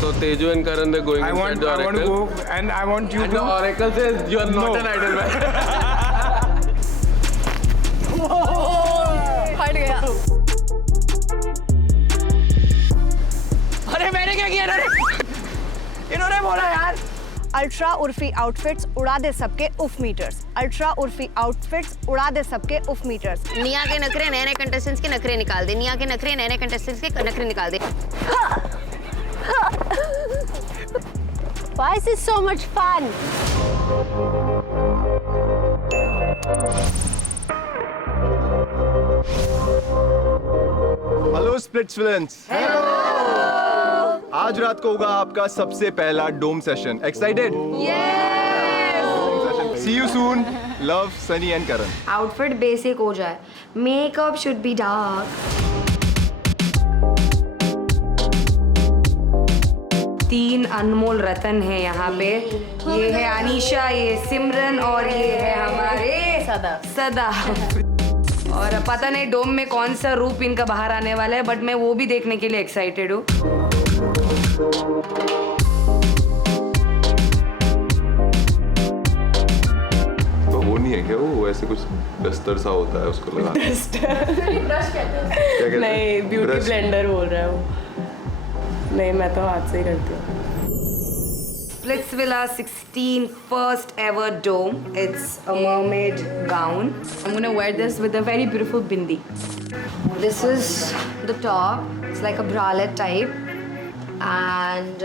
So Teju and Karan, they're going inside the I want to oracle. go and I want you And to. the oracle says you are not No. an idol man. हट गया। अरे मैंने क्या किया इन्होंने बोला यार। Ultra Urfi outfits उड़ा दे सबके उफ मीटर्स। अल्ट्रा उर्फी आउटफिट्स उड़ा दे सबके उफ मीटर्स। निया के नखरे नए नए कंटेस्टेंट्स के नखरे निकाल दे। निया के नखरे नए नए कंटेस्टेंट्स के नखरे निकाल दे। Why is this so much fun? Hello splits villains. Hello. आज रात को होगा आपका सबसे पहला dome session. Excited? Yes. See you soon. Love Sunny and Karan. Outfit basic हो जाए, मेकअप शुड बी डार्क। 3 अनमोल रतन है यहाँ पे। ये है अनीशा, ये सिमरन और ये है हमारे सदा। और पता नहीं डोम में कौन सा रूप इनका बाहर आने वाला है, बट मैं वो भी देखने के लिए एक्साइटेड हूँ। तो वो नहीं है क्या, वो ऐसे कुछ डस्टर सा होता है उसको लगा। ब्रश कहते हैं। नहीं, ब्यूटी ब्लेंडर बोल रहा है वो। नहीं, मैं तो हाथ से ही करती हूँ। Splitsvilla 16 first ever dome. It's a mermaid gown. I'm gonna wear this with a very beautiful bindi. This is the top. It's like a bralette type. And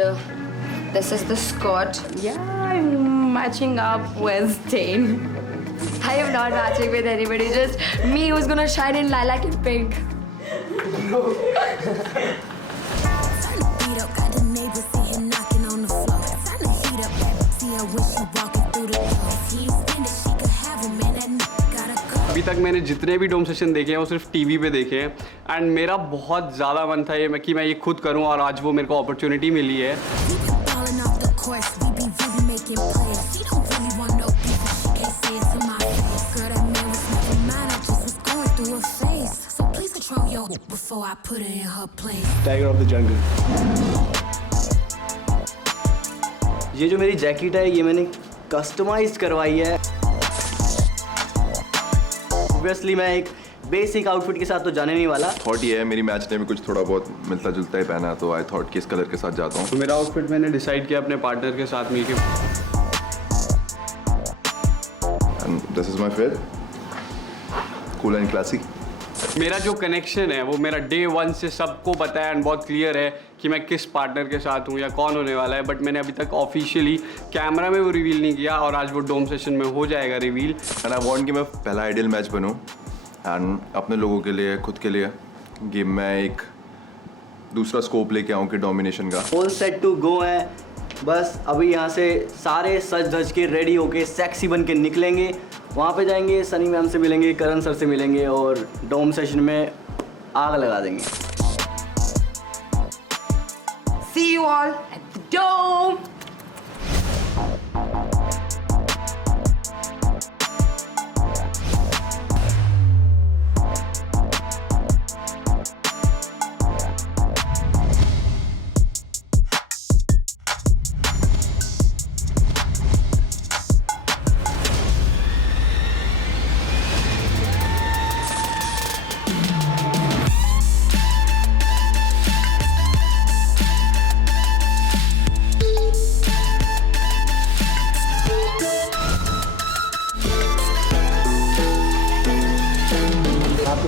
this is the skirt. Yeah, I'm matching up with Stain. I am not matching with anybody. Just me who's gonna shine in lilac and pink. अभी तक मैंने जितने भी डोम session देखे हैं वो सिर्फ TV पे देखे हैं एंड मेरा बहुत ज़्यादा मन था ये कि मैं ये खुद करूं और आज वो मेरे को अपॉर्चुनिटी मिली है। Tiger of the jungle. ये जो मेरी जैकेट है ये मैंने कस्टमाइज करवाई है। ऑब्वियसली मैं एक बेसिक आउटफिट के साथ तो जाने नहीं वाला। थॉट ये है, मेरी मैच ने भी कुछ थोड़ा बहुत मिलता जुलता ही पहना, तो आई थॉट कि इस कलर के साथ जाता हूँ। तो मेरा आउटफिट मैंने डिसाइड किया अपने पार्टनर के साथ मिलकर। And this is my fit, cool and classy. मेरा जो कनेक्शन है वो मेरा डे 1 से सबको पता है एंड बहुत क्लियर है कि मैं किस पार्टनर के साथ हूँ या कौन होने वाला है, बट मैंने अभी तक ऑफिशियली कैमरा में वो रिवील नहीं किया और आज वो डोम सेशन में हो जाएगा रिवील। एंड आई वांट कि मैं पहला आइडियल मैच बनूँ एंड अपने लोगों के लिए, खुद के लिए गेम में एक दूसरा स्कोप लेके आऊँ कि डोमिनेशन का। ऑल सेट टू गो है, बस अभी यहाँ से सारे सज धज के रेडी होके सेक्सी बन के निकलेंगे। वहाँ पे जाएंगे, सनी मैम से मिलेंगे, करण सर से मिलेंगे और डोम सेशन में आग लगा देंगे। See you all at the dome.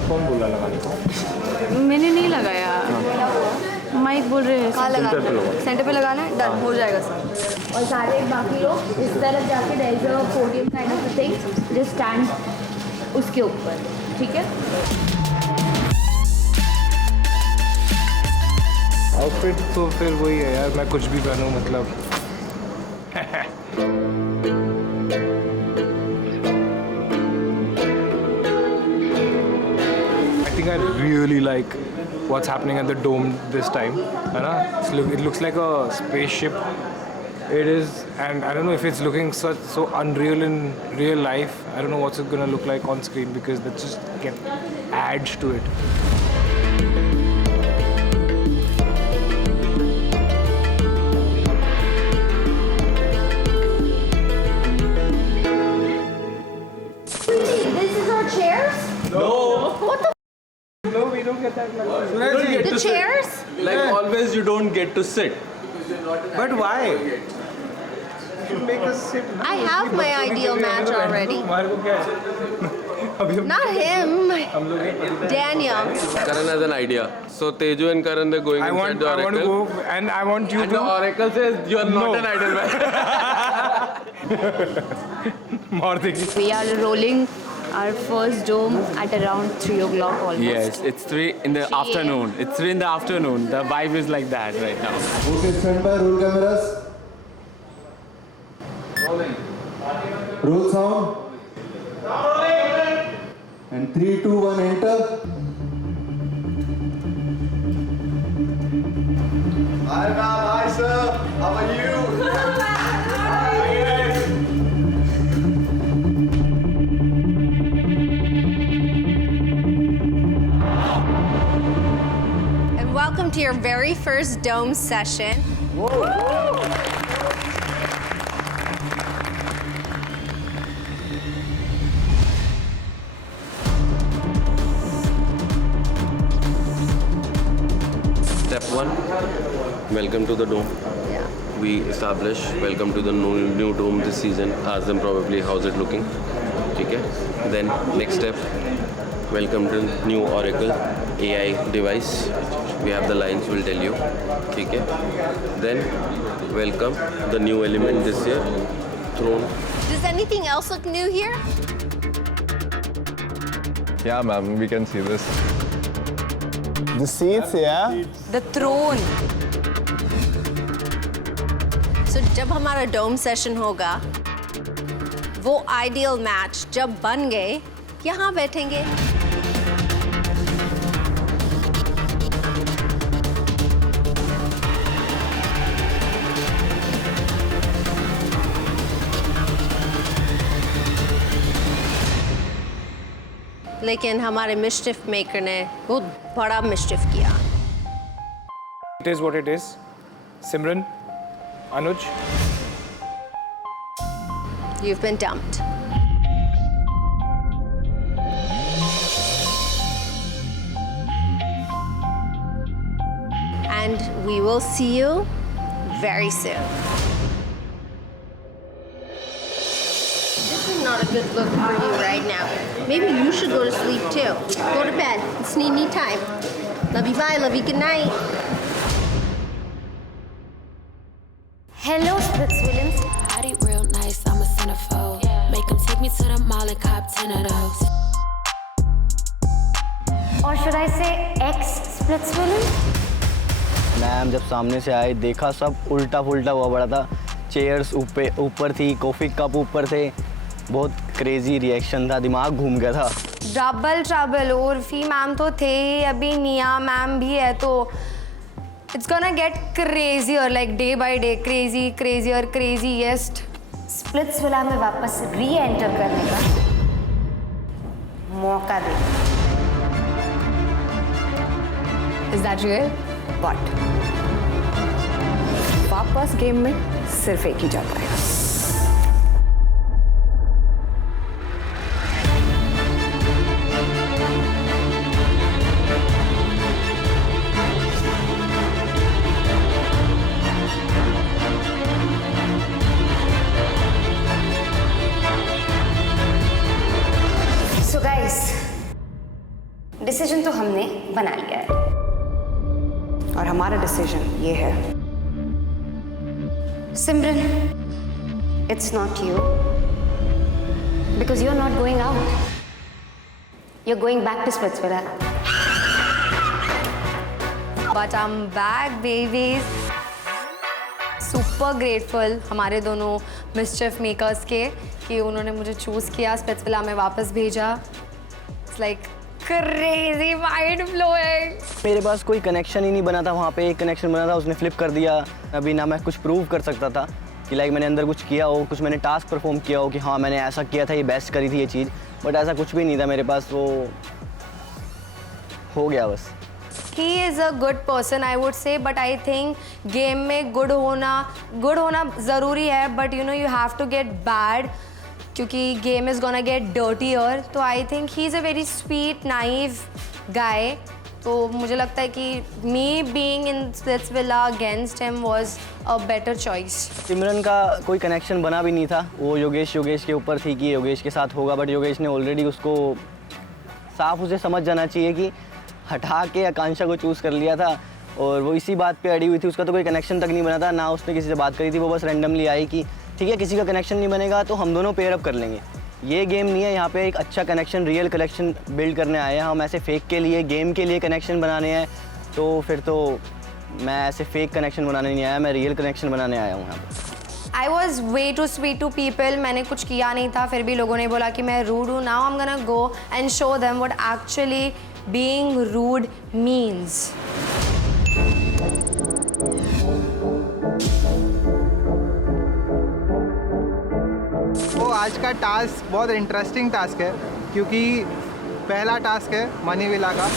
कौन बोला लगाने को? मैंने नहीं लगाया। माइक बोल रहे हैं। कहाँ लगाना? सेंटर पे लगाना है। डन हो जाएगा सर। और सारे बाकी लोग इस तरफ जाके there is a podium kind of thing, just stand उसके ऊपर, ठीक है? आउटफिट तो फिर वही है यार, मैं कुछ भी पहनूं मतलब। I think I really like what's happening at the dome this time. है ना? It looks like a spaceship. It is, and I don't know if it's looking so unreal in real life. I don't know what's it gonna look like on screen because that just adds to it. The chairs? Like always, you don't get to sit. But why? I have my ideal match already. Not him. Daniel. Karan has an idea. So Teju and Karan, they're going inside the I want to oracle. go, and I want you And to. the oracle says you are not an idol man. We are rolling our first dome at around 3 o'clock almost. Yes, it's 3 in the 3 a.m. afternoon. It's 3 in the afternoon. The vibe is like that right now. Okay, stand by, roll cameras. Roll sound. And 3, 2, 1, enter. Hi ma'am, hi sir, how are you? And welcome to your very first dome session. Step 1, welcome to the dome. Yeah. We establish, welcome to the new dome this season. Ask them probably how's it looking. Okay. Then next step, welcome to new Oracle AI device. We have the lines, we'll tell you. Okay. Then welcome the new element this year, throne. Does anything else look new here? Yeah ma'am, we can see this. The seats, yeah? The throne. So जब हमारा डोम session होगा, वो ideal match जब बन गए, यहाँ बैठेंगे. लेकिन हमारे मिस्टिफ मेकर ने बहुत बड़ा मिस्टिफ किया. It is what it is. Simran, Anuj. You've been dumped. And we will see you very soon. This is not a good look for you right now. Maybe you should go to sleep too. Go to bed. It's need time. Love you, bye. Love you, good night. Hello, Splits Villains. Body real nice, I'm a centerfold. Make them take me to the mall and cop 10 of those. Or should I say ex-Splits Villains? Ma'am जब सामने से आए देखा सब उल्टा पुल्टा हुआ पड़ा था. चेयर्स ऊपर थी, कॉफ़ी कप ऊपर थे. बहुत क्रेजी रिएक्शन था, दिमाग घूम गया था. Double trouble. उर्फी मैम तो थे ही, अभी निया मैम भी है, तो it's gonna get crazier, like day by day, crazier, craziest. Splits villa में वापस री-एंटर करने का मौका दे. Is that real? But वापस गेम में सिर्फ एक ही जा पाएगा. So guys, डिसीजन तो हमने बना लिया है. और हमारा डिसीजन ये है. Simran, it's not you. Because you're not going out. You're going back to Splitsvilla. But I'm back, babies. Super grateful हमारे दोनों mischief makers के कि उन्होंने मुझे चूज़ किया, स्प्लिट्सविला में वापस भेजा. It's like crazy mind blowing. मेरे पास कोई कनेक्शन ही नहीं बना था वहाँ पे. एक कनेक्शन बना था, उसने फ्लिप कर दिया. अभी ना मैं कुछ प्रूव कर सकता था कि लाइक मैंने अंदर कुछ किया हो, कुछ मैंने टास्क परफॉर्म किया हो कि हाँ मैंने ऐसा किया था, ये बेस्ट करी थी ये चीज़. बट ऐसा कुछ भी नहीं था मेरे पास. वो हो गया बस. He is a good person, I would say, but I think game में good होना ज़रूरी है. But you know you have to get bad क्योंकि game is gonna get dirtier. तो I think he's a very sweet, naive guy. तो मुझे लगता है कि me being in Splitsvilla against him was a better choice. Simran का कोई connection बना भी नहीं था, वो योगेश के ऊपर थी कि योगेश के साथ होगा, बट योगेश ने ऑलरेडी उसको साफ उसे समझ जाना चाहिए कि हटा के आकांक्षा को चूज़ कर लिया था और वो इसी बात पे अड़ी हुई थी। उसका तो कोई कनेक्शन तक नहीं बना था, ना उसने किसी से बात करी थी, वो बस रैंडमली आई कि ठीक है किसी का कनेक्शन नहीं बनेगा तो हम दोनों पेयर अप कर लेंगे। ये गेम नहीं है, यहाँ पे एक अच्छा कनेक्शन, रियल कनेक्शन बिल्ड करने आए हैं हम। ऐसे फेक के लिए, गेम के लिए कनेक्शन बनाने हैं तो फिर तो मैं ऐसे फेक कनेक्शन बनाने नहीं आया, मैं रियल कनेक्शन बनाने आया हूँ यहाँ पर। I was way too sweet to people, मैंने कुछ किया नहीं था, फिर भी लोगों ने बोला कि मैं रूड हूँ। Now I am gonna go and show them what actually being rude means. तो आज का टास्क बहुत इंटरेस्टिंग टास्क है क्योंकि पहला टास्क है मनी विला का।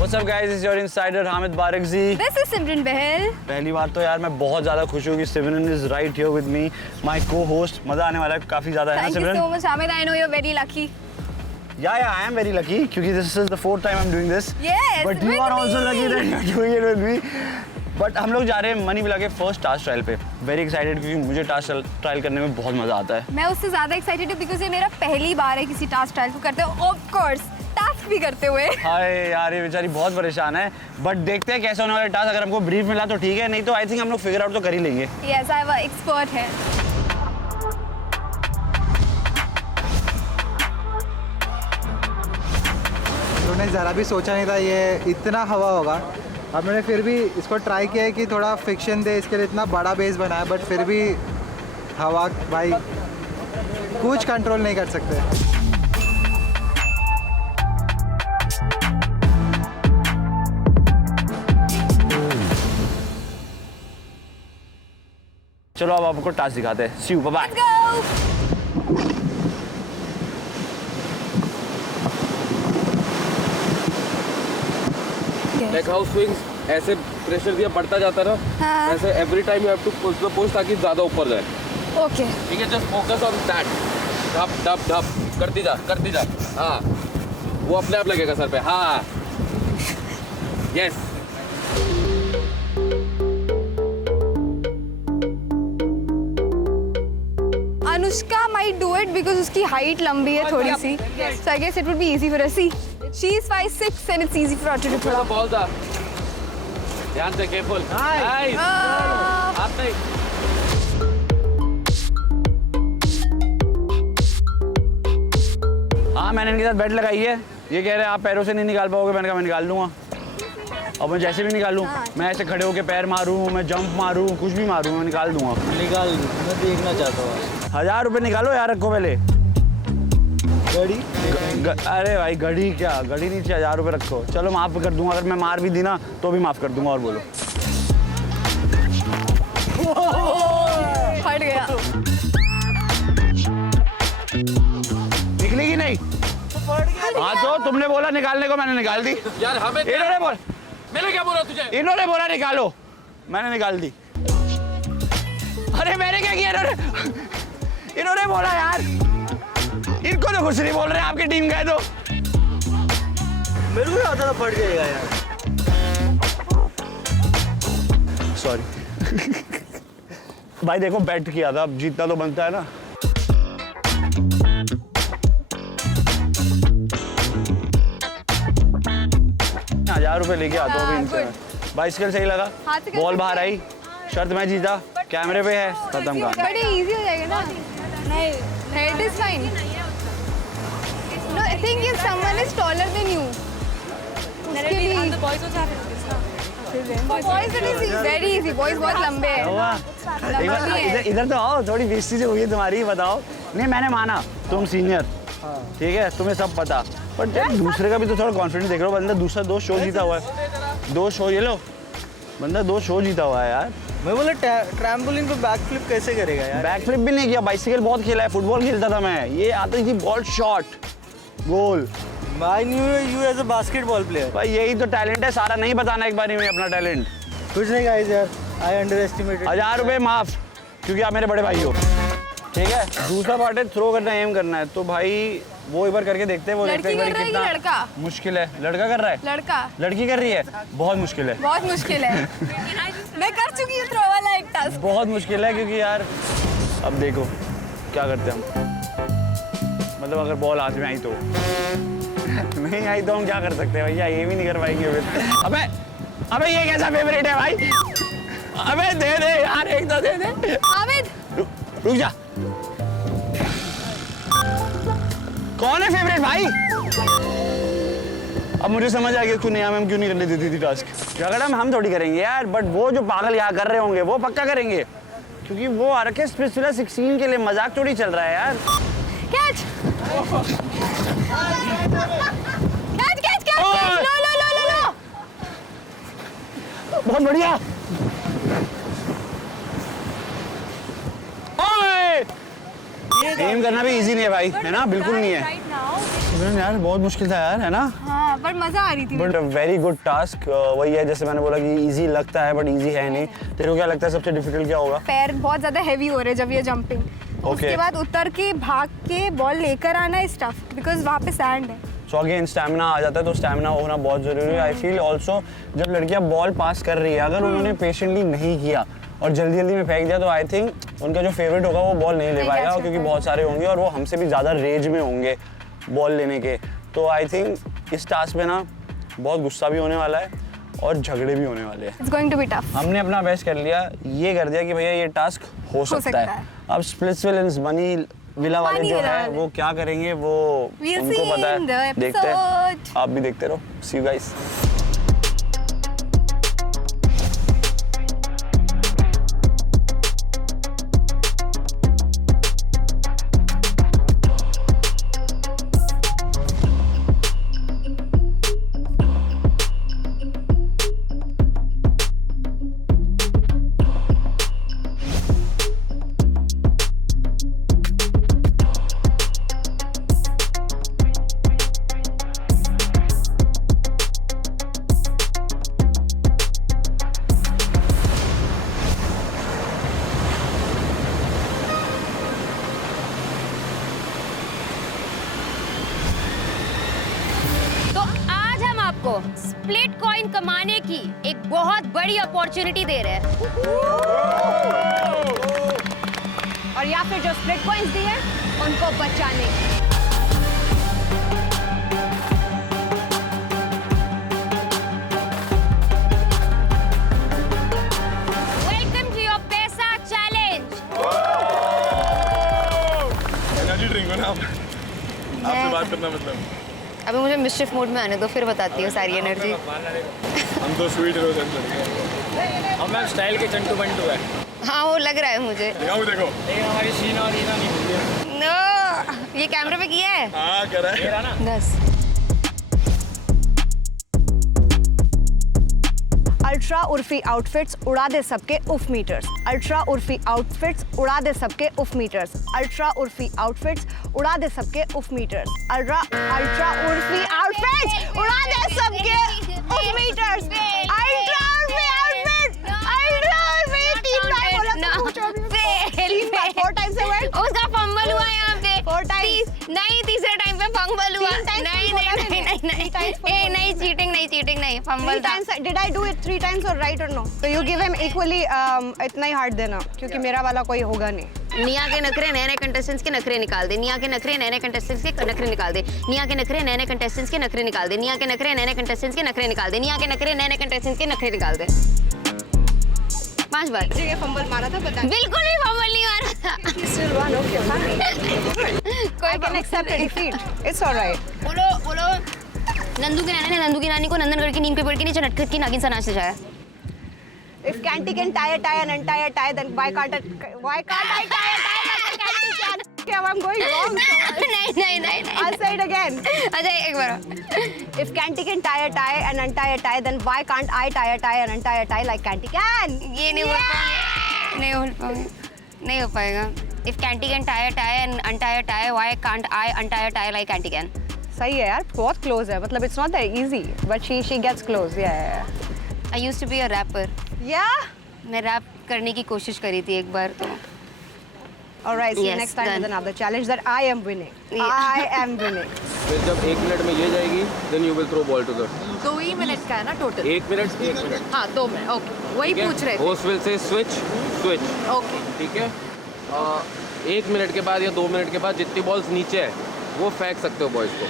What's up guys, it's your insider Hamid बारिकजी। This is सिमरन बहल। पहली बार तो यार मैं बहुत ज़्यादा खुश हूँ कि सिमरन is right here with me, my co-host। मज़ा आने वाला है काफ़ी ज़्यादा, है ना सिमरन? Thank you so much, Hamid. I know you're very lucky. Yeah, I am very lucky क्योंकि this is the 4th time I'm doing this. Yes, But you are also lucky that you're doing it with me. But हम लोग जा रहे हैं money villa के first task trial पे। Very excited क्योंकि मुझे टास्क ट्रायल करने में बहुत मज़ा आता है। मैं उससे ज़्यादा एक्साइटेड हूँ बिकॉज ये मेरा पहली बार है किसी टास्क ट्रायल को करते हुए, ऑफ कोर्स टास्क भी करते हुए। हाय यार, ये बेचारी बहुत परेशान है, बट देखते हैं कैसे होने वाला टास्क। अगर हमको ब्रीफ मिला तो ठीक है, नहीं तो आई थिंक हम लोग फिगर आउट तो कर ही लेंगे। यस, आई एम एक्सपर्ट है। उन्होंने ज़रा भी सोचा नहीं था ये इतना हवा होगा। अब मैंने फिर भी इसको ट्राई किया है कि थोड़ा फिक्शन दे, इसके लिए इतना बड़ा बेस बनाया, बट फिर भी हवा भाई कुछ कंट्रोल नहीं कर सकते। चलो अब आपको टास्क दिखाते हैं। See you, bye bye. Like how swings, ऐसे प्रेशर दिया बढ़ता जाता ना, हाँ। ऐसे every time you have to push the push ताकि ज़्यादा ऊपर जाए। ओके, ठीक है, जस्ट फोकस ऑन दैट। धप धप धप करती जा। हाँ, वो अपने आप लगेगा सर पे। हाँ, yes. Anushka might do it because उसकी हाइट लंबी है थोड़ी सी, so I guess it would be easy for her. See, she's 5'6" and it's easy for her to do थोड़ा। बॉल था, ध्यान से, केयरफुल। नाइस, हाथ नहीं। हाँ, मैंने इनके साथ बेट लगाई है। ये कह रहे हैं आप पैरों से नहीं निकाल पाओगे, मैंने कहा मैं निकाल लूँगा। और मैं जैसे भी निकालूँ, मैं ऐसे खड़े होकर पैर मारूँ, मैं जंप मारूँ, कुछ भी मारूँ, मैं निकाल दूंगा। निकाल, मैं देखना चाहता हूँ। 1000 रुपये निकालो यार, रखो पहले। घड़ी? अरे भाई घड़ी क्या, घड़ी नीचे 1000 रुपये रखो। चलो माफ़ कर दूंगा, अगर मैं मार भी दी ना तो भी माफ़ कर दूंगा। और बोलो। फट गया। निकलेगी नहीं? हाँ तो तुमने बोला निकालने को, मैंने निकाल दी। यार हमें इन्होंने बोला, मैंने क्या बोला तुझे? इन्होंने बोला निकालो, मैंने निकाल दी। अरे मैंने क्या किया? इन्होंने बोला यार, इनको तो कुछ नहीं बोल रहे, आपकी टीम गए तो। मेरे को आता था फट जाएगा यार। सॉरी। भाई देखो बैट किया था, अब जीतना तो बनता है ना। ₹1000 लेके आता हूँ अभी इनसे। बाइसिकल सही लगा, बॉल बाहर आई, शर्त मैं जीता, कैमरे पे है, खत्म काम। बड़े इजी हो जाएगा ना। नहीं, head is fine. No, I think if someone is taller than you, उसके लिए boys it is very easy. Boys बहुत लंबे हैं। इधर तो आओ, थोड़ी बेइज्जती से हुई तुम्हारी, बताओ। नहीं मैंने माना तुम सीनियर, ठीक है, तुम्हें सब पता, बट यार दूसरे का भी तो थोड़ा कॉन्फिडेंस देख लो। बंदा दूसरा 2 शो जीता हुआ है, 2 शो, ये लो, बंदा 2 शो जीता हुआ है यार। मैं बोला ट्रैम्पोलिन पे बैक फ्लिप कैसे करेगा यार? बैक फ्लिप भी नहीं किया, बाइसिकल बहुत खेला है, फुटबॉल खेलता था मैं। ये आती थी ball shot, goal. I knew you as a basketball player. भाई यही तो टैलेंट है, सारा नहीं बताना एक बार में अपना टैलेंट। कुछ नहीं गाइस यार, आई अंडर एस्टिमेटेड। 1000 रुपये माफ, क्योंकि आप मेरे बड़े भाई हो, ठीक है। दूसरा पार्ट है थ्रो करना, एम करना है। तो भाई वो एक बार करके देखते हैं, वो देखते हैं लड़की कर रहा है कि लड़का? मुश्किल है। लड़का कर रहा है? लड़का। लड़की कर रही है? बहुत मुश्किल है। बहुत मुश्किल है। मैं कर चुकी हूँ थ्रो वाला एक टास्क। बहुत मुश्किल है, क्योंकि यार अब देखो क्या करते हैं हम। मतलब अगर बॉल हाथ में आई तो नहीं आई तो हम क्या कर सकते हैं भैया, ये भी नहीं कर पाएंगे फिर। अबे ये कैसा फेवरेट है भाई? अबे दे दे यार, एक तो दे दे। आबिद रुक जा, कौन है फेवरेट भाई? अब मुझे समझ आ गया क्यों नहीं मैम क्यों नहीं करने देती थी टास्क। झगड़ा हम थोड़ी करेंगे यार, बट वो जो पागल यहाँ कर रहे होंगे वो पक्का करेंगे, क्योंकि वो आ रखे स्पेशल 16 के लिए। मजाक थोड़ी चल रहा है यार। कैच कैच कैच कैच, लो लो लो लो लो। बहुत बढ़िया। एम करना भी इजी नहीं है भाई, है ना? बिल्कुल नहीं है यार, बहुत मुश्किल था यार, है ना? हाँ, पर मजा आ रही थी। But very good task. वही है, जैसे मैंने बोला कि इजी लगता है बट इजी है नहीं। तेरे को क्या लगता है सबसे डिफिकल्ट क्या होगा? पैर बहुत ज्यादा हैवी हो रहे जब ये जंपिंग, उसके बाद उतर के भाग के बॉल लेकर आना इज टफ, बिकॉज वहाँ पे सैंड है। सो अगेन स्टैमिना आ जाता है, तो स्टैमिना होना बहुत जरूरी है। आई फील ऑल्सो जब लड़कियां बॉल पास कर रही है, अगर उन्होंने पेशेंटली नहीं किया और जल्दी जल्दी में फेंक दिया, तो आई थिंक उनका जो फेवरेट होगा वो बॉल नहीं ले पाएगा, क्योंकि बहुत सारे होंगे और वो हमसे भी ज़्यादा रेंज में होंगे बॉल लेने के। तो आई थिंक इस टास्क में ना बहुत गुस्सा भी होने वाला है और झगड़े भी होने वाले हैं। It's going to be tough. हमने अपना बेस्ट कर लिया, ये कर दिया कि भैया ये टास्क हो सकता है। अब स्प्लिट्स विलन्स बनी विला वाले जो है वो क्या करेंगे वो उनको पता है। देखते हैं, आप भी देखते रहो। सी यू गाइस। स्प्लिट कॉइन कमाने की एक बहुत बड़ी अपॉर्चुनिटी दे रहे हैं, और या फिर जो स्प्लिट कॉइन्स दिए उनको बचाने की। वेलकम टू योर पैसा चैलेंज। एनर्जी ड्रिंक हो ना आप, आपसे बात करना मतलब। अभी मुझे मिस्चिफ मूड में आने दो, फिर बताती हूँ सारी एनर्जी। हम तो स्वीट रोज हम मैम स्टाइल के चंटू बंटू है। हाँ वो लग रहा है मुझे। दिखाऊं देखो। लेकिन हमारी शीना और रीना नहीं हुई है। नो, ये कैमरे पे किया है? हाँ कर रहा है ना। 10 अल्ट्रा उर्फी आउटफिट्स उड़ा दे सबके उफ मीटर्स। अल्ट्रा उर्फी आउटफिट्स उड़ा दे सबके उफ मीटर्स। अल्ट्रा उर्फी आउटफिट्स उड़ा दे सबके उफ मीटर्स। अल्ट्रा उर्फी आउटफिट्स उड़ा दे सबके उफ metres. Ultra Urfi outfits, ultra Urfi 3 बार बोला तो 4 टाइम्स से वर्ड उसका फंबल हुआ यहाँ पे 4 टाइम्स। नहीं, तीसरे टाइम पे फंबल हुआ। नहीं नहीं चीटिंग नहीं फंबल था। Did I do it 3 times or right or no? So you give him equally इतना ही हार्ड देना, क्योंकि मेरा वाला कोई होगा नहीं। निया के नखरे नए कंटेस्टेंट्स के नखरे निकाल दे। निया के नखरे नए कंटेस्टेंट्स के नखरे निकाल दे। निया के नखरे नए कंटेस्टेंट्स के नखरे निकाल दे। निया के नखरे नए कंटेस्टेंट्स के नखरे निकाल दे। निया के नखरे नए कंटेस्टेंट्स के नखरे निकाल दे। 5 बार ये फंबल मारा था, बता। बिल्कुल भी फंबल नहीं मारा था। Still won, okay, fine. I can accept a defeat. It's all right. बोलो नंदू की नानी ने नंदू की नानी को नंदनगढ़ की नीम पे पड़ के नीचे नटखट की नागिन सा नाच दिखाया। If Canty can tie a tie and untie a tie, then why can't I tie a tie like Canty can? Okay, I'm going wrong. नहीं। I'll say it again. अच्छा एक बार। If Canty can tie a tie and untie a tie, then why can't I tie a tie and untie a tie like Canty can? ये नहीं हो पाएगा। If Canty can tie a tie and untie a tie, why can't I untie a tie like Canty can? सही है यार, बहुत close है। मतलब it's not that easy, but she gets close. Yeah. I used to be a rapper. Yeah? मैं rap करने की कोशिश करी थी एक बार तो. Alright, see you Yes, next time done. with another challenge that I am winning. I am winning. फिर जब 1 मिनट में ये जाएगी then you will throw ball to the 2 he minute का है ना टोटल? 1 मिनट. हाँ 2 मिनट, ओके वही पूछ रहे थे. Host will say switch. Okay. ठीक है. 1 मिनट के बाद या 2 मिनट के बाद जितनी बॉल्स नीचे है वो फेंक सकते हो बॉयज को.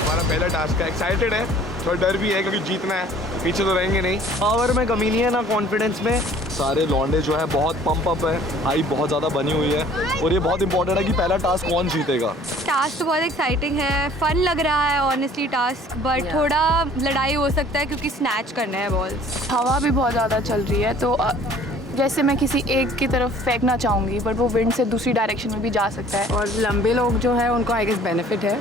हमारा पहला टास्क है, एक्साइटेड है, थोड़ा डर भी है क्योंकि जीतना है, पीछे तो रहेंगे नहीं. पावर में कमी नहीं है ना कॉन्फिडेंस में. सारे लौंडे जो है बहुत पंप अप है, हाई बहुत ज़्यादा बनी हुई है और ये बहुत इंपॉर्टेंट है कि पहला टास्क कौन जीतेगा. टास्क तो बहुत एक्साइटिंग है, फन लग रहा है ऑनेस्टली टास्क, बट थोड़ा लड़ाई हो सकता है क्योंकि स्नैच करना है बॉल्स. हवा भी बहुत ज़्यादा चल रही है तो जैसे मैं किसी एक की तरफ फेंकना चाहूँगी बट वो विंड से दूसरी डायरेक्शन में भी जा सकता है. और लंबे लोग जो है उनको आई गेस बेनिफिट है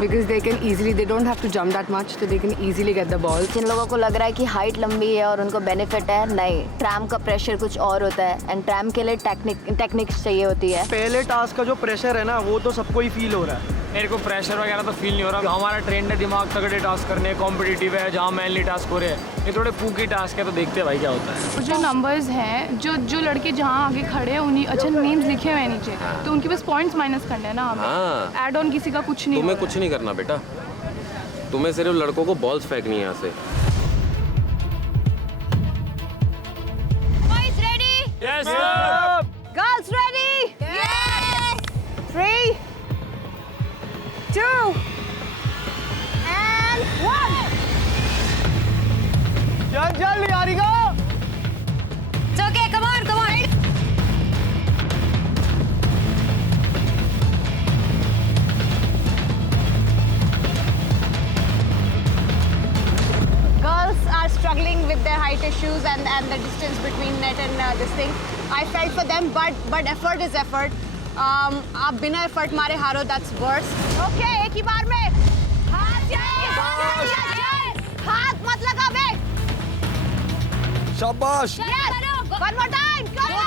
because they can easily, they don't have to jump that much, तो they can easily get the ball. जिन लोगों को लग रहा है कि हाइट लंबी है और उनको बेनिफिट है, नहीं, ट्रैम का प्रेशर कुछ और होता है एंड ट्रैम के लिए टेक्निक्स चाहिए होती है. पहले टास्क का जो प्रेशर है ना वो तो सबको ही फील हो रहा है. मेरे को प्रेशर वगैरह तो फील नहीं हो रहा. हमारा ट्रेंड है दिमाग तगड़े टास्क करने, कॉम्पिटिटिव है, जहाँ मैनली टास्क हो रहे हैं. ये थोड़े पूकी टास्क है तो देखते हैं भाई क्या होता है. जो नंबर्स हैं, जो लड़के जहाँ आगे खड़े हैं उन्हीं अच्छा नेम्स लिखे हुए हैं नीचे, तो उनके पास पॉइंट्स माइनस करने हैं ना हमें. ऐड ऑन किसी का कुछ नहीं. तुम्हें कुछ नहीं करना बेटा, तुम्हें सिर्फ लड़कों को बॉल्स फेंकनी है यहाँ से. Boys ready? Yes, sir. Girls ready? Yes. 3, 2, and 1. चल Niharika. It's okay, come on. Girls are struggling with their height issues and the distance between net and this thing. I felt for them, but effort is effort. आप बिना effort मारे हारो, that's worse. Okay, एक ही बार में. हाथ मत लगा बे. शाबाश. Yes. One more time. Come on.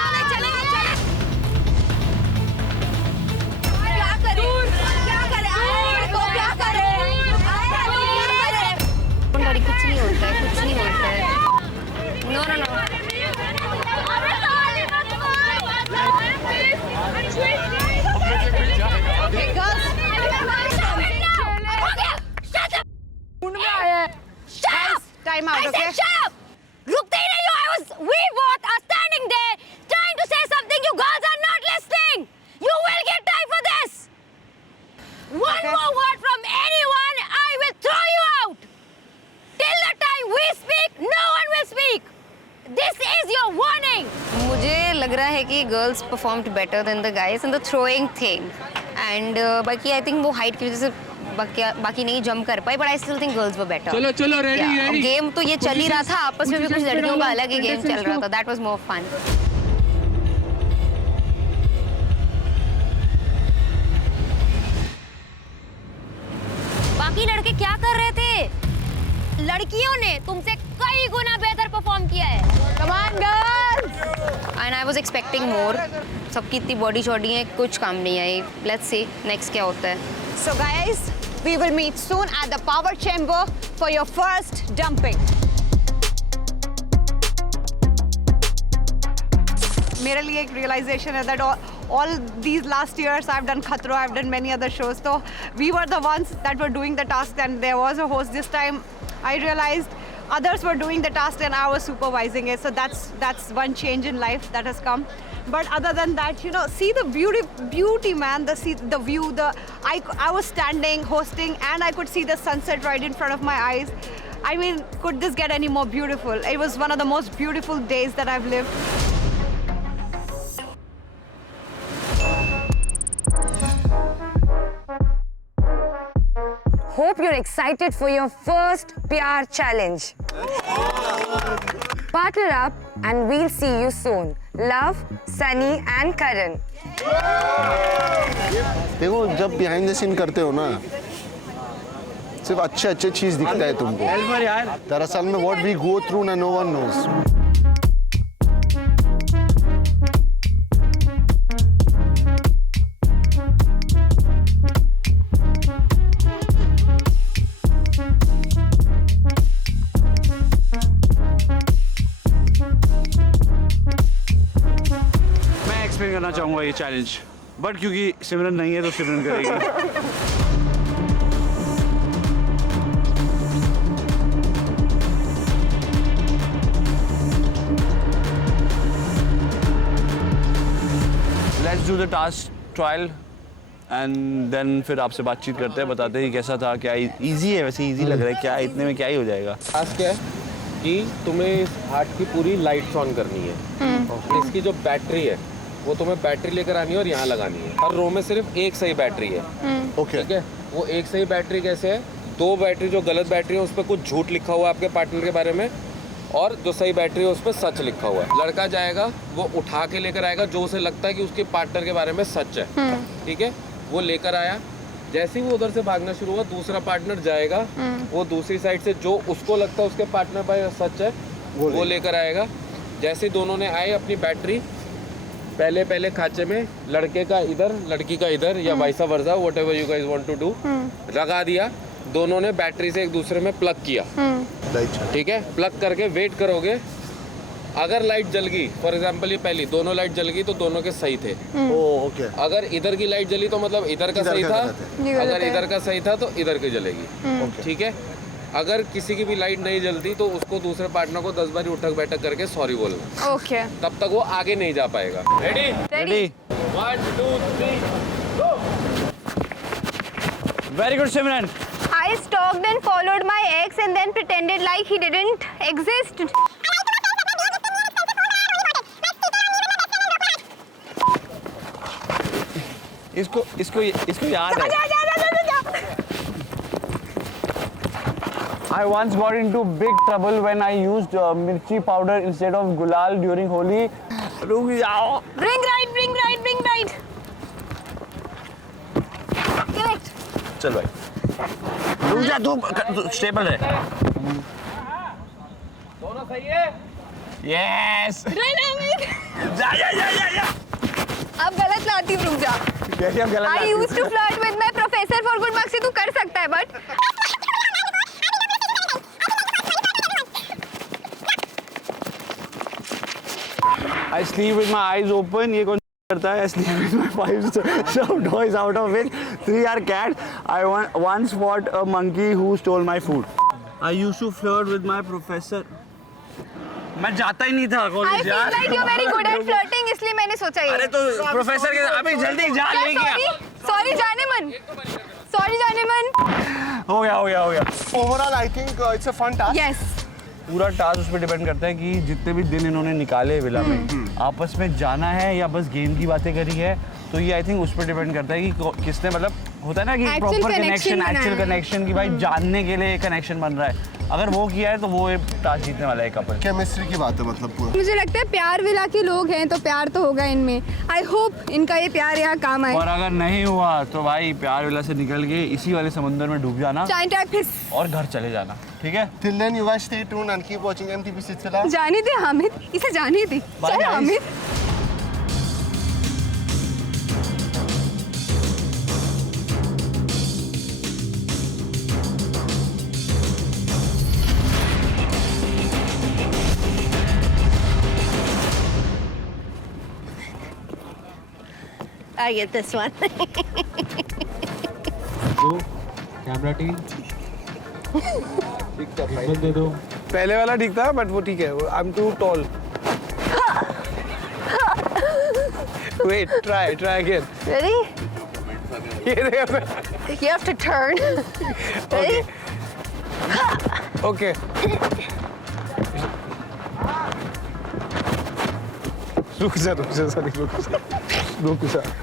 कुछ नहीं होता है. No. Okay, girls. Guys, time out, okay? Shut up! रुकते ही नहीं हो. We both are standing there trying to say something. You girls are not listening. You will get time for this. One more word from anyone, I will throw you out. Till the time we speak, no one will speak. This is your warning. मुझे लग रहा है कि girls performed better than the guys in the throwing thing and बाकी I think वो height की वजह से बाकी नहीं जंप कर पाई, but I still think girls were better. चलो रेडी. गेम तो ये चल ही रहा था, आपस में भी कुछ लड़कियों का अलग ही गेम चल रहा था. That was more fun. बाकी लड़के क्या कर रहे थे? लड़कियों ने तुमसे कई गुना बेहतर परफॉर्म किया है. Come on, girls. And I was expecting more. सबकी इतनी बॉडी शॉडी है, कुछ काम नहीं आई. लेट्स सी नेक्स्ट क्या होता है. So guys, we will meet soon at the power chamber for your first dumping. मेरे लिए एक realization है that all these last years I've done Khatro, I've done many other shows. So we were the ones that were doing the task and there was a host. This time I realized others were doing the task and I was supervising it. So that's one change in life that has come. But other than that, you know, see the beauty, man. The view. I was standing, hosting, and I could see the sunset right in front of my eyes. I mean, could this get any more beautiful? It was one of the most beautiful days that I've lived. Hope you're excited for your first PR challenge. Partner up and we'll see you soon. Love, Sunny and Karan. देखो जब behind the scene करते हो ना सिर्फ अच्छे चीज दिखता है तुमको. दरअसल में व्हाट वी गो थ्रू ना नो वन नोज. करना चाहूँगा ये चैलेंज, बट क्योंकि सिमरन नहीं है तो सिमरन करेगी। Let's do the task trial and then फिर आपसे बातचीत करते हैं, बताते हैं कि कैसा था, क्या इजी है, वैसे इजी लग रहा है, क्या इतने में क्या ही हो जाएगा। टास्क क्या है कि तुम्हें इस हार्ट की पूरी लाइट्स ऑन करनी है। इसकी जो बैटरी है वो तुम्हें बैटरी लेकर आनी है और यहाँ लगानी है। हर रो में सिर्फ एक सही बैटरी है। ओके ठीक है, वो एक सही बैटरी कैसे है, दो बैटरी जो गलत बैटरी है उस पर कुछ झूठ लिखा हुआ है आपके पार्टनर के बारे में, और जो सही बैटरी है उस पर सच लिखा हुआ है। लड़का जाएगा, वो उठा के लेकर आएगा जो उसे लगता है कि उसके पार्टनर के बारे में सच है। ठीक है, वो लेकर आया, जैसे ही वो उधर से भागना शुरू हुआ, दूसरा पार्टनर जाएगा, वो दूसरी साइड से जो उसको लगता है उसके पार्टनर पर सच है वो लेकर आएगा। जैसे ही दोनों ने आए, अपनी बैटरी पहले खांचे में, लड़के का इधर लड़की का इधर, या vice versa, whatever you guys want to do, लगा दिया। दोनों ने बैटरी से एक दूसरे में प्लग किया। ठीक है, प्लग करके वेट करोगे। अगर लाइट जल गई, फॉर एग्जांपल ये पहली दोनों लाइट जल गई तो दोनों के सही थे। ओके। अगर इधर की लाइट जली तो मतलब इधर का सही था, अगर इधर का सही था तो इधर की जलेगी। ठीक है, अगर किसी की भी लाइट नहीं जलती तो उसको दूसरे पार्टनर को 10 बार उठक बैठक करके सॉरी बोलना। ओके। तब तक वो आगे नहीं जा पाएगा। Ready? Ready. 1 2 3 go. Very good Simran. I stalked and followed my ex and then pretended like he didn't exist. इसको याद है। I once got into big trouble when I used mirchi powder instead of gulal during Holi. रुक जाओ। Bring right, bring right, bring right. Correct. चल भाई। रुक जा, तू स्टेबल है। दोनों सही है? Yes. Right, Amit. जा। अब गलत लाती हूँ, रुक जा। कैसे हम गलत? I used to flirt with my professor for good marks. तू कर सकता है, but I sleep with my eyes open. ये कौन करता है? I sleep with my five shoved toys out of which 3 are cats. I once fought a monkey who stole my food. I used to flirt with my professor. मैं जाता ही नहीं था I college feel यार। like you're very good at flirting, इसलिए मैंने सोचा ये। अरे तो प्रोफेसर के अभी जल्दी जा ले गया। Sorry जाने मन। हो गया। Overall, I think it's a fun task. Yes. पूरा टास्क उस पर डिपेंड करता है कि जितने भी दिन इन्होंने निकाले विला में, आपस में जाना है या बस गेम की बातें करी है, तो ये आई थिंक उस पर डिपेंड करता है कि किसने, मतलब होता है ना कि प्रॉपर कनेक्शन, एक्चुअल कनेक्शन की भाई जानने के लिए कनेक्शन बन रहा है। अगर वो किया है तो वो टास्क जीतने वाला है कपल। केमिस्ट्री की बात है मतलब पूरा। मुझे लगता है प्यार विला के लोग हैं तो प्यार तो होगा इनमें। आई होप इनका ये प्यार यहाँ काम आए। और अगर नहीं हुआ तो भाई प्यार विला से निकल के इसी वाले समुद्र में डूब जाना और घर चले जाना। ठीक है? Till then you guys stay tuned and keep watching MTV Sitwala. जाने दे हामिद, इसे जाने दे। चल Hamid. I get this one. Camera team दे दो। पहले वाला ठीक था बट वो ठीक है। I am too tall. Wait, try again. Ready? ये देख। You have to turn. Ready? Okay. रुक जा।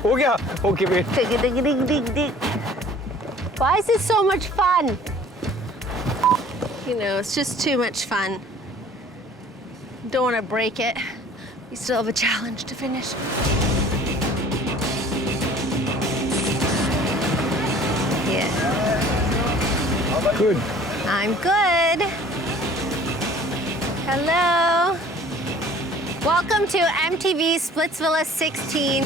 हो गया? Okay wait. Dig. Why is this so much fun? You know, it's just too much fun. Don't want to break it. We still have a challenge to finish. Yeah. Good. I'm good. Hello. Welcome to MTV Splitsvilla 16.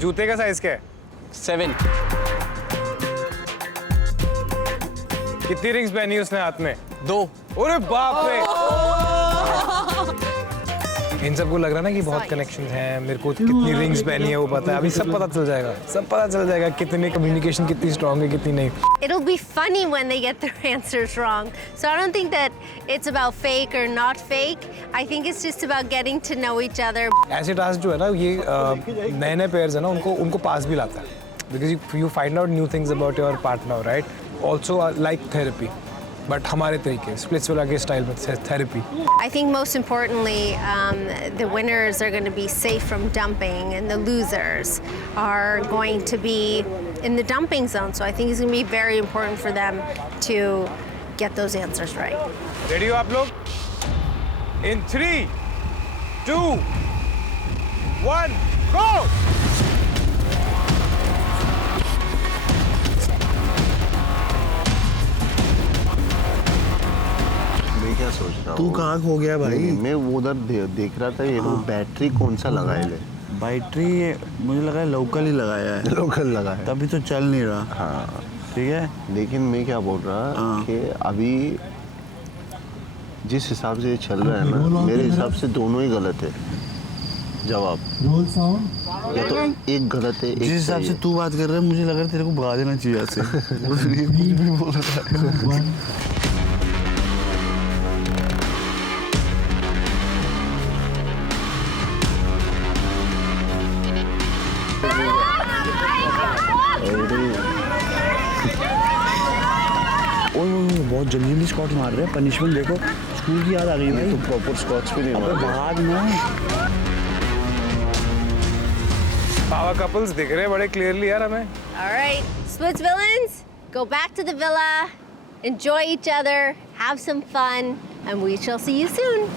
जूते का size क्या है? 7। कितनी rings पहनी उसने हाथ में? 2। अरे बाप रे! इन सबको लग रहा है ना कि बहुत कनेक्शंस हैं, मेरे को कितनी रिंग्स पहनी है वो पता है, अभी सब पता चल जाएगा, कितनी कम्युनिकेशन कितनी स्ट्रांग है कितनी नहीं. It'll be funny when they get their answers wrong. So I don't think that it's about fake or not fake. I think it's just about getting to know each other. ऐसे task जो है ना ये नए pairs है ना उनको पास भी लाता है. Because you find out new things about your partner, right? Also like therapy. But हमारे तरीके स्प्लिट्सविला के स्टाइल में therapy. I think most importantly, the winners are going to be safe from dumping, and the losers are going to be in the dumping zone. So I think it's going to be very important for them to get those answers right. Ready हो आप लोग? In 3, 2, 1, go! क्या सोच रहा तू कहाँ खो गया भाई? मैं उधर देख रहा था ये लोग बैटरी कौन सा लगाए ले. बैटरी मुझे लगा है लोकल ही लगाया है. लोकल लगा है तभी तो चल नहीं रहा. हाँ ठीक है. लेकिन मैं क्या बोल रहा कि अभी जिस हिसाब से ये चल रहा है ना मेरे हिसाब से दोनों ही गलत है जवाब. या तो एक गलत है जिस हिसाब से तू बात कर रहा है मुझे लग रहा है तेरे को भगा देना चाहिए ऐसे. कुछ भी बोल रहा है. बहुत जल्दी स्कॉच मार रहे हैं. पनिशमेंट देखो, स्कूल की याद आ गई भाई. तो प्रॉपर स्कॉच भी नहीं मार बाद में पावर कपल्स दिख रहे हैं बड़े क्लियरली यार हमें. All right, Splits villains, go back to the villa, enjoy each other, have some fun, and we shall see you soon.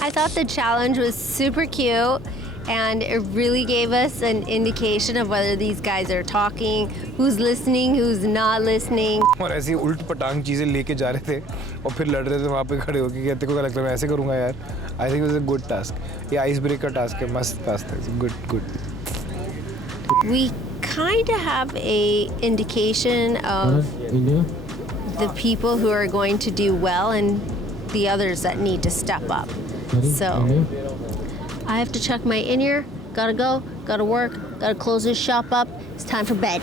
I thought the challenge was super cute, and it really gave us an indication of whether these guys are talking, who's listening, who's not listening. और ऐसी उल्ट पटांग चीजें लेके जा रहे थे और फिर लड़ रहे थे वहाँ पे खड़े होके. कहते को क्या लगता है मैं ऐसे करूँगा यार. I think it was a good task. ये आइस ब्रेकर टास्क है, मस्त टास्क है. Good. We kind of have a indication of the people who are going to do well and the others that need to step up. So I have to check my in-ear. Gotta go, gotta work, gotta close this shop up. It's time for bed.